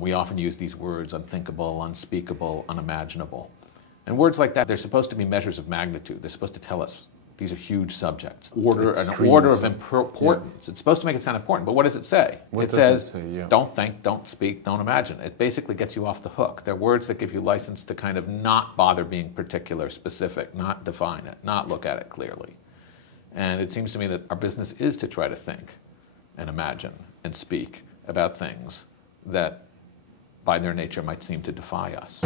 We often use these words, unthinkable, unspeakable, unimaginable. And words like that, they're supposed to be measures of magnitude. They're supposed to tell us these are huge subjects. An order of importance. Yeah. It's supposed to make it sound important, but what does it say? It says, don't think, don't speak, don't imagine. It basically gets you off the hook. They're words that give you license to kind of not bother being particular, specific, not define it, not look at it clearly. And it seems to me that our business is to try to think and imagine and speak about things that by their nature might seem to defy us.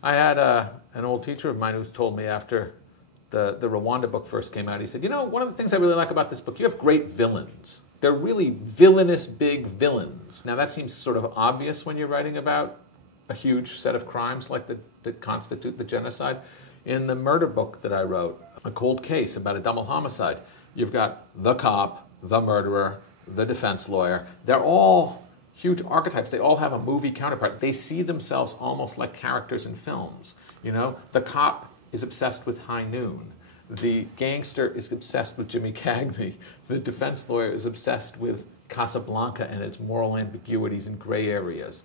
I had an old teacher of mine who told me after the Rwanda book first came out, he said, you know, one of the things I really like about this book, you have great villains. They're really villainous big villains. Now that seems sort of obvious when you're writing about a huge set of crimes like that constitute the genocide. In the murder book that I wrote, A Cold Case about a double homicide, you've got the cop, the murderer, the defense lawyer. They're all huge archetypes. They all have a movie counterpart. They see themselves almost like characters in films. You know, the cop is obsessed with High Noon. The gangster is obsessed with Jimmy Cagney. The defense lawyer is obsessed with Casablanca and its moral ambiguities and gray areas.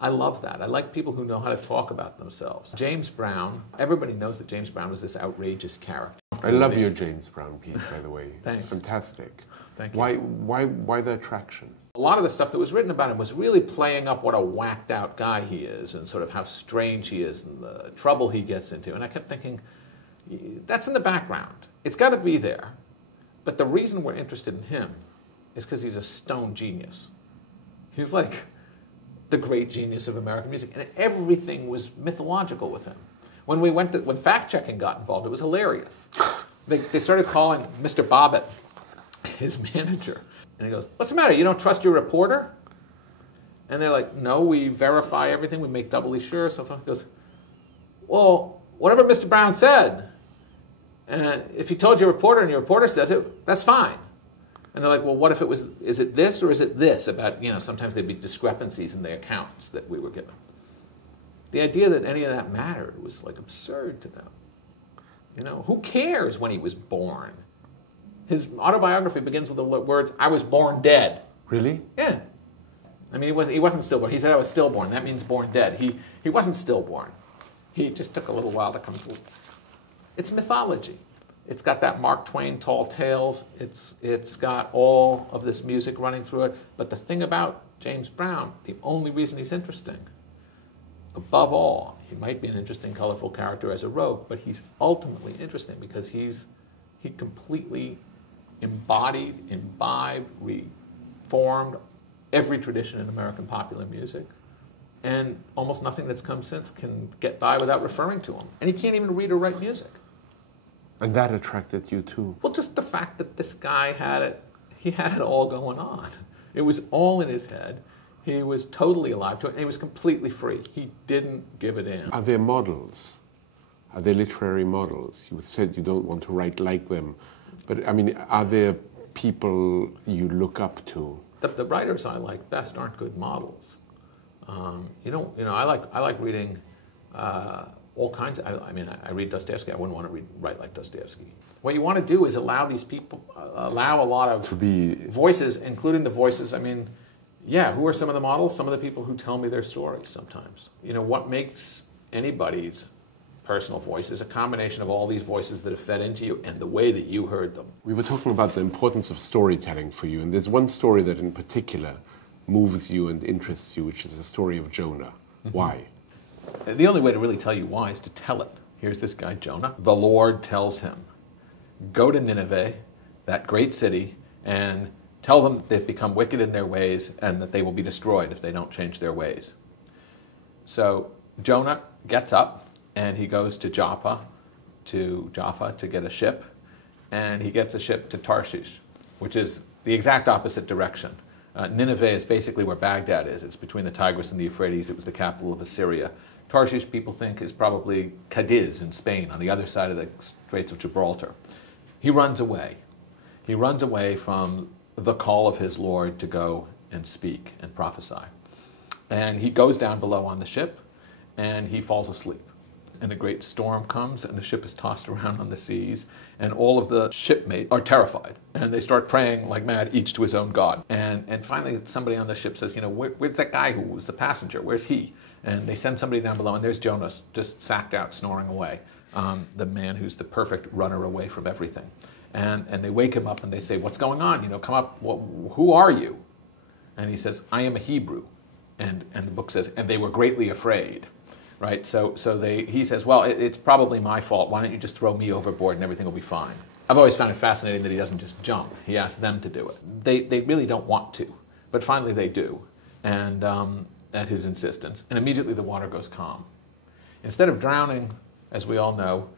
I love that. I like people who know how to talk about themselves. James Brown, everybody knows that James Brown was this outrageous character. I love your James Brown piece, by the way. Thanks. It's fantastic. Thank you. Why the attraction? A lot of the stuff that was written about him was really playing up what a whacked out guy he is and sort of how strange he is and the trouble he gets into. And I kept thinking, that's in the background. It's got to be there. But the reason we're interested in him is because he's a stone genius. He's like the great genius of American music. And everything was mythological with him. When fact-checking got involved, it was hilarious. They started calling Mr. Bobbitt his manager. And he goes, what's the matter? You don't trust your reporter? And they're like, no, we verify everything. We make doubly sure. So he goes, well, whatever Mr. Brown said, and if you told your reporter and your reporter says it, that's fine. And they're like, well, what if it was, is it this or is it this? About, you know, sometimes there'd be discrepancies in the accounts that we were given. The idea that any of that mattered was like absurd to them. You know, who cares when he was born? His autobiography begins with the words, I was born dead. Really? Yeah. I mean, he wasn't stillborn. He said I was stillborn. That means born dead. He wasn't stillborn. He just took a little while to come to. It's mythology. It's got that Mark Twain tall tales. It's got all of this music running through it. But the thing about James Brown, the only reason he's interesting, above all, he might be an interesting, colorful character as a rogue, but he's ultimately interesting because he completely embodied, imbibed, reformed every tradition in American popular music. And almost nothing that's come since can get by without referring to him. And he can't even read or write music. And that attracted you too? Well, just the fact that this guy had it all going on. It was all in his head. He was totally alive to it, and he was completely free. He didn't give it in. Are there models? Are there literary models? You said you don't want to write like them. But, I mean, are there people you look up to? The writers I like best aren't good models. I like reading all kinds of, I read Dostoevsky. I wouldn't want to write like Dostoevsky. What you want to do is allow these people, allow a lot of voices, including the voices, who are some of the models? Some of the people who tell me their stories sometimes. You know, what makes anybody's personal voice is a combination of all these voices that have fed into you and the way that you heard them. We were talking about the importance of storytelling for you, and there's one story that in particular moves you and interests you, which is the story of Jonah. Mm-hmm. Why? The only way to really tell you why is to tell it. Here's this guy, Jonah. The Lord tells him, go to Nineveh, that great city, and tell them that they've become wicked in their ways and that they will be destroyed if they don't change their ways. So Jonah gets up and he goes to Jaffa to get a ship, and he gets a ship to Tarshish, which is the exact opposite direction. Nineveh is basically where Baghdad is. It's between the Tigris and the Euphrates. It was the capital of Assyria. Tarshish, people think, is probably Cadiz in Spain, on the other side of the Straits of Gibraltar. He runs away. He runs away from the call of his Lord to go and speak and prophesy. And he goes down below on the ship, and he falls asleep. and a great storm comes, and the ship is tossed around on the seas, and all of the shipmates are terrified, and they start praying like mad, each to his own god. And finally, somebody on the ship says, you know, where's that guy who was the passenger? Where's he? And they send somebody down below, and there's Jonah, just sacked out, snoring away, the man who's the perfect runner away from everything. And they wake him up, and they say, what's going on? You know, come up, who are you? And he says, I am a Hebrew. And the book says, and they were greatly afraid. Right, so he says, well, it's probably my fault. Why don't you just throw me overboard and everything will be fine? I've always found it fascinating that he doesn't just jump. He asks them to do it. They really don't want to, but finally they do, and at his insistence. And immediately the water goes calm. Instead of drowning, as we all know,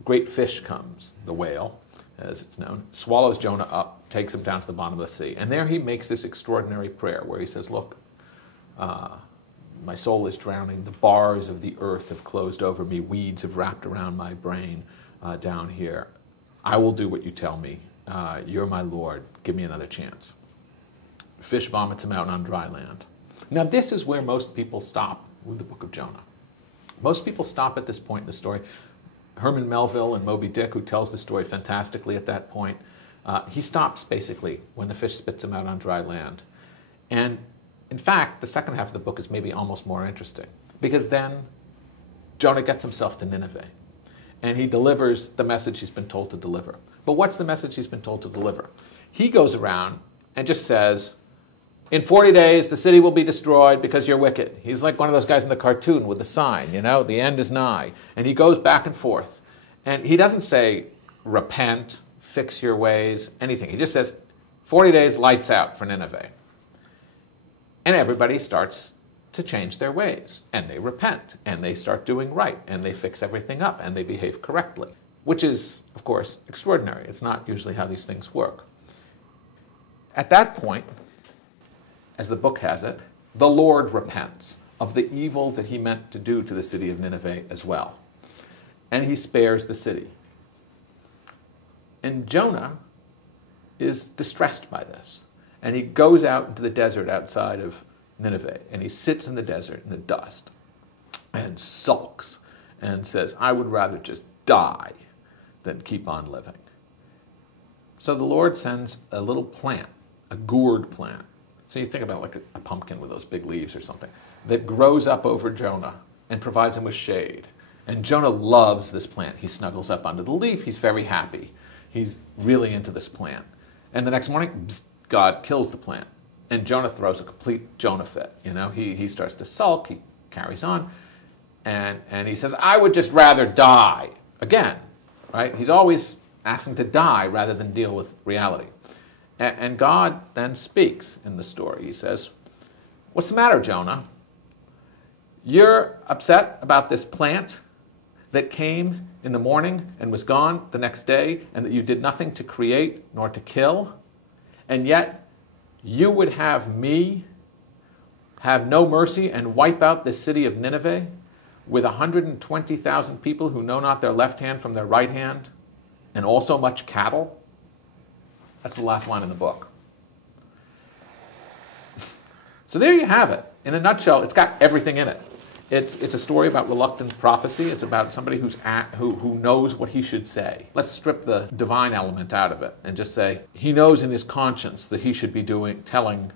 a great fish comes, the whale, as it's known, swallows Jonah up, takes him down to the bottom of the sea. And there he makes this extraordinary prayer where he says, look, my soul is drowning. The bars of the earth have closed over me. Weeds have wrapped around my brain down here. I will do what you tell me. You're my Lord. Give me another chance. Fish vomits him out on dry land. Now, this is where most people stop with the book of Jonah. Most people stop at this point in the story. Herman Melville in Moby Dick, who tells the story fantastically at that point, he stops basically when the fish spits him out on dry land. And in fact, the second half of the book is maybe almost more interesting, because then Jonah gets himself to Nineveh, and he delivers the message he's been told to deliver. But what's the message he's been told to deliver? He goes around and just says, in 40 days, the city will be destroyed because you're wicked. He's like one of those guys in the cartoon with the sign, you know, the end is nigh. And he goes back and forth. And he doesn't say, repent, fix your ways, anything. He just says, 40 days, lights out for Nineveh. And everybody starts to change their ways, and they repent, and they start doing right, and they fix everything up, and they behave correctly, which is, of course, extraordinary. It's not usually how these things work. At that point, as the book has it, the Lord repents of the evil that he meant to do to the city of Nineveh as well, and he spares the city. And Jonah is distressed by this. And he goes out into the desert outside of Nineveh, and he sits in the desert in the dust and sulks and says, I would rather just die than keep on living. So the Lord sends a little plant, a gourd plant. So you think about like a pumpkin with those big leaves or something, that grows up over Jonah and provides him with shade. And Jonah loves this plant. He snuggles up under the leaf. He's very happy. He's really into this plant. And the next morning, bzz, God kills the plant, and Jonah throws a complete Jonah fit. You know, he starts to sulk, he carries on, and he says, I would just rather die. Again, right? He's always asking to die rather than deal with reality. And God then speaks in the story. He says, what's the matter, Jonah? You're upset about this plant that came in the morning and was gone the next day, and that you did nothing to create nor to kill? And yet, you would have me have no mercy and wipe out the city of Nineveh with 120,000 people who know not their left hand from their right hand, and also much cattle? That's the last line in the book. So there you have it. In a nutshell, it's got everything in it. It's a story about reluctant prophecy. It's about somebody who knows what he should say. Let's strip the divine element out of it and just say he knows in his conscience that he should be telling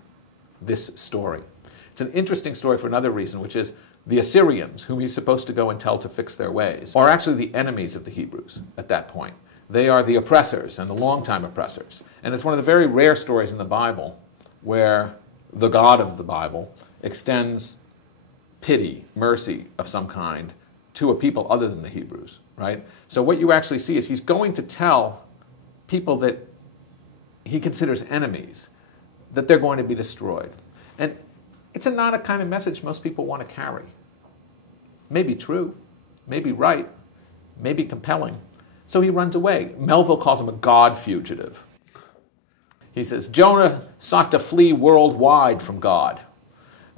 this story. It's an interesting story for another reason, which is the Assyrians, whom he's supposed to go and tell to fix their ways, are actually the enemies of the Hebrews at that point. They are the oppressors and the longtime oppressors. And it's one of the very rare stories in the Bible where the God of the Bible extends pity, mercy of some kind to a people other than the Hebrews, right? So what you actually see is he's going to tell people that he considers enemies that they're going to be destroyed. And it's not a kind of message most people want to carry. Maybe true, maybe right, maybe compelling. So he runs away. Melville calls him a God fugitive. He says, Jonah sought to flee worldwide from God.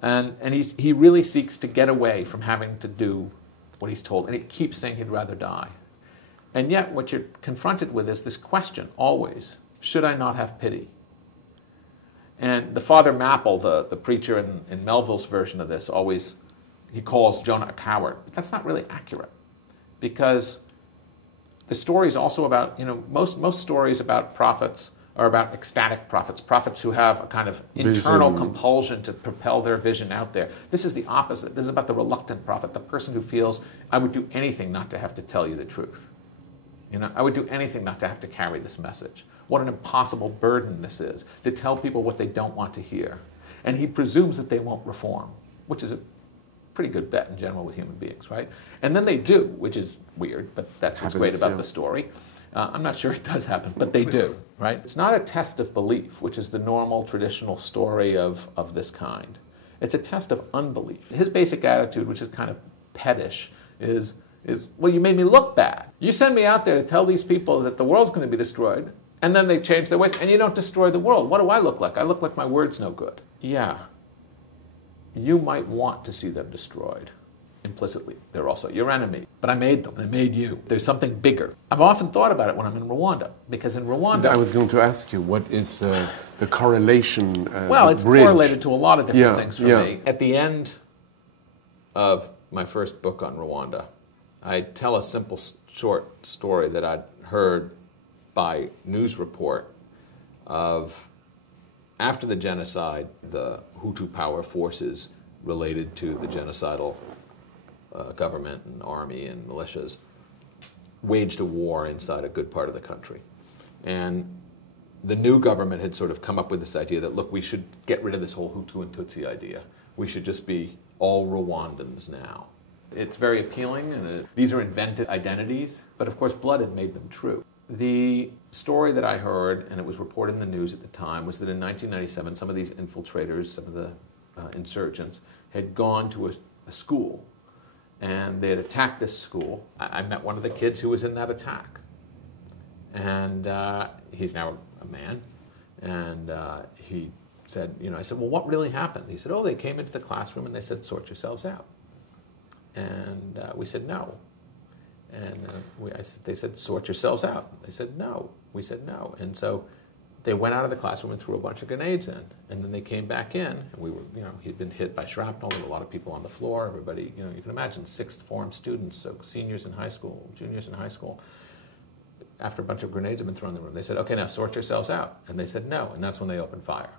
And he really seeks to get away from having to do what he's told. And he keeps saying he'd rather die. And yet what you're confronted with is this question always, should I not have pity? And the Father Mapple, the preacher in Melville's version of this, always, he calls Jonah a coward. But that's not really accurate. because the story is also about, most stories about prophets are about ecstatic prophets, prophets who have a kind of internal compulsion to propel their vision out there. This is the opposite. This is about the reluctant prophet, the person who feels, I would do anything not to have to tell you the truth. I would do anything not to have to carry this message. What an impossible burden this is, to tell people what they don't want to hear. And he presumes that they won't reform, which is a pretty good bet in general with human beings, right? And then they do, which is weird, but that's what's great about the story. I'm not sure it does happen, but they do, right? It's not a test of belief, which is the normal traditional story of this kind. It's a test of unbelief. His basic attitude, which is kind of pettish, is, well, you made me look bad. You send me out there to tell these people that the world's going to be destroyed, and then they change their ways, and you don't destroy the world. What do I look like? I look like my word's no good. Yeah, you might want to see them destroyed. Implicitly, they're also your enemy. But I made them, and I made you. There's something bigger. I've often thought about it when I'm in Rwanda, because in Rwanda... I was going to ask you, what is the correlation, well, it's bridge? Correlated to a lot of different things for me. At the end of my first book on Rwanda, I tell a simple, short story that I'd heard by news report of, after the genocide, the Hutu power forces related to the genocidal government and army and militias waged a war inside a good part of the country. And the new government had sort of come up with this idea that, look, we should get rid of this whole Hutu and Tutsi idea. We should just be all Rwandans now. It's very appealing, and these are invented identities, but of course blood had made them true. The story that I heard, and it was reported in the news at the time, was that in 1997 some of these infiltrators, some of the insurgents, had gone to a school, and they had attacked this school. I met one of the kids who was in that attack. And he's now a man. And he said, I said, well, what really happened? He said, oh, they came into the classroom and they said, sort yourselves out. And we said, no. And they said, sort yourselves out. They said, no. We said, no. And so they went out of the classroom and threw a bunch of grenades in. And then they came back in, and we were, he'd been hit by shrapnel. There were a lot of people on the floor. Everybody, you can imagine sixth form students, so seniors in high school, juniors in high school. After a bunch of grenades had been thrown in the room, they said, okay, now sort yourselves out. And they said, no. And that's when they opened fire.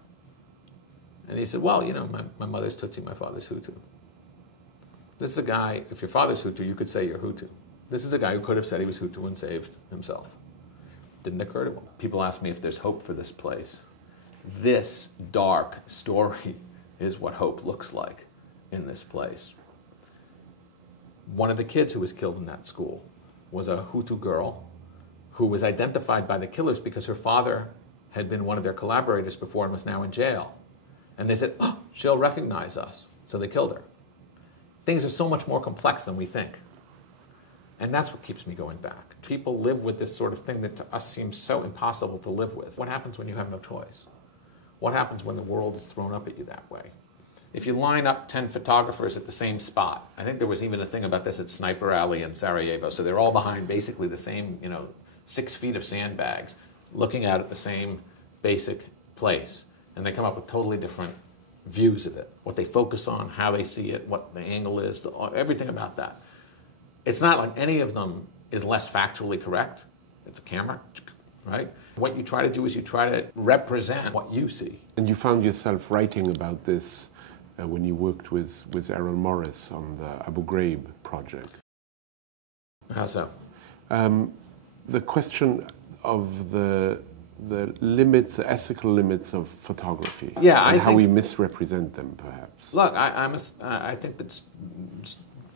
And he said, well, my mother's Tutsi, my father's Hutu. This is a guy, if your father's Hutu, you could say you're Hutu. This is a guy who could have said he was Hutu and saved himself. Didn't occur to him. People ask me if there's hope for this place. This dark story is what hope looks like in this place. One of the kids who was killed in that school was a Hutu girl who was identified by the killers because her father had been one of their collaborators before and was now in jail. And they said, oh, she'll recognize us. So they killed her. Things are so much more complex than we think. And that's what keeps me going back. People live with this sort of thing that to us seems so impossible to live with. What happens when you have no choice? What happens when the world is thrown up at you that way? If you line up 10 photographers at the same spot, I think there was even a thing about this at Sniper Alley in Sarajevo, so they're all behind basically the same, 6 feet of sandbags, looking out at the same basic place, and they come up with totally different views of it, what they focus on, how they see it, what the angle is, everything about that. It's not like any of them is less factually correct. It's a camera, right? What you try to do is you try to represent what you see. And you found yourself writing about this when you worked with Errol Morris on the Abu Ghraib project. How so? The question of the limits, the ethical limits of photography. Yeah, and how we misrepresent them, perhaps. Look, I think that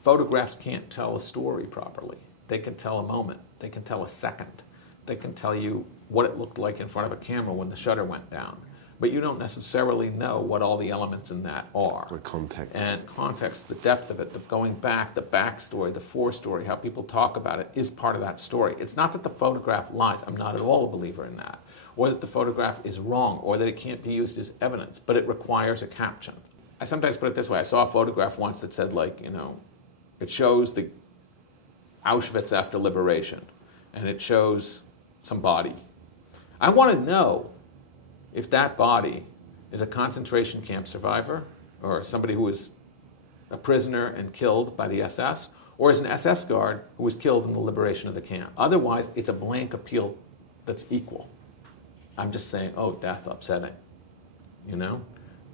photographs can't tell a story properly. They can tell a moment. They can tell a second. They can tell you what it looked like in front of a camera when the shutter went down. But you don't necessarily know what all the elements in that are. Or context. And context, the depth of it, the going back, the backstory, the forestory, how people talk about it is part of that story. It's not that the photograph lies. I'm not at all a believer in that. Or that the photograph is wrong, or that it can't be used as evidence, but it requires a caption. I sometimes put it this way. I saw a photograph once that said, like, it shows the Auschwitz after liberation, and it shows some body. I want to know if that body is a concentration camp survivor, or somebody who was a prisoner and killed by the SS, or as an SS guard who was killed in the liberation of the camp. Otherwise, it's a blank appeal that's equal. I'm just saying, oh, death, upsetting, you know?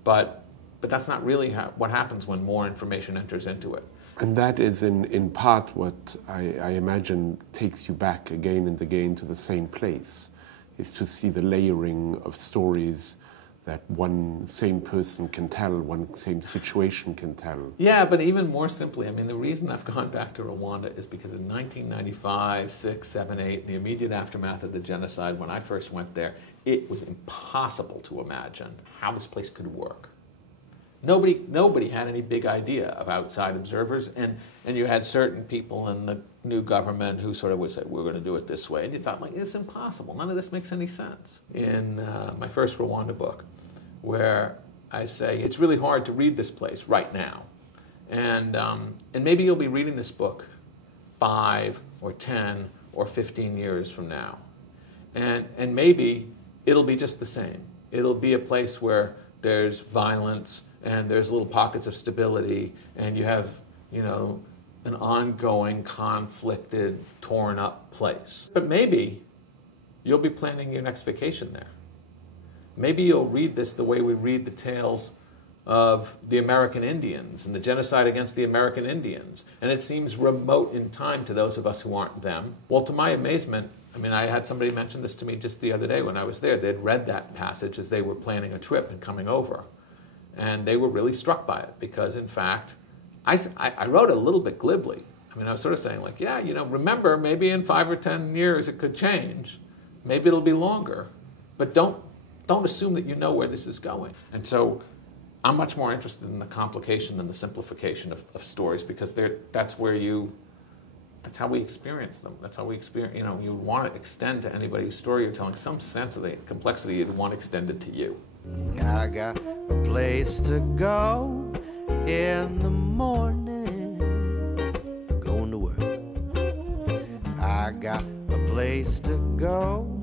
But that's not really what happens when more information enters into it. And that is in part what I imagine takes you back again and again to the same place, is to see the layering of stories that one same person can tell, one same situation can tell. Yeah, but even more simply, I mean, the reason I've gone back to Rwanda is because in 1995, 6, 7, 8, in the immediate aftermath of the genocide, when I first went there, it was impossible to imagine how this place could work. Nobody had any big idea of outside observers, and you had certain people in the new government who sort of would say, we're going to do it this way, and you thought, like, it's impossible. None of this makes any sense. In my first Rwanda book, where I say, it's really hard to read this place right now, and maybe you'll be reading this book 5 or 10 or 15 years from now, and maybe it'll be just the same. It'll be a place where there's violence, and there's little pockets of stability, and you have, you know, an ongoing, conflicted, torn up place. But maybe you'll be planning your next vacation there. Maybe you'll read this the way we read the tales of the American Indians and the genocide against the American Indians, and it seems remote in time to those of us who aren't them. Well, to my amazement, I mean, I had somebody mention this to me just the other day when I was there. They'd read that passage as they were planning a trip and coming over. And they were really struck by it because, in fact, I wrote a little bit glibly. I mean, I was sort of saying, like, yeah, you know, remember, maybe in 5 or 10 years it could change. Maybe it'll be longer. But don't assume that you know where this is going. And so I'm much more interested in the complication than the simplification of stories, because that's how we experience them. That's how we experience, you know, you want to extend to anybody whose story you're telling some sense of the complexity you'd want extended to you. I got a place to go in the morning, going to work. I got a place to go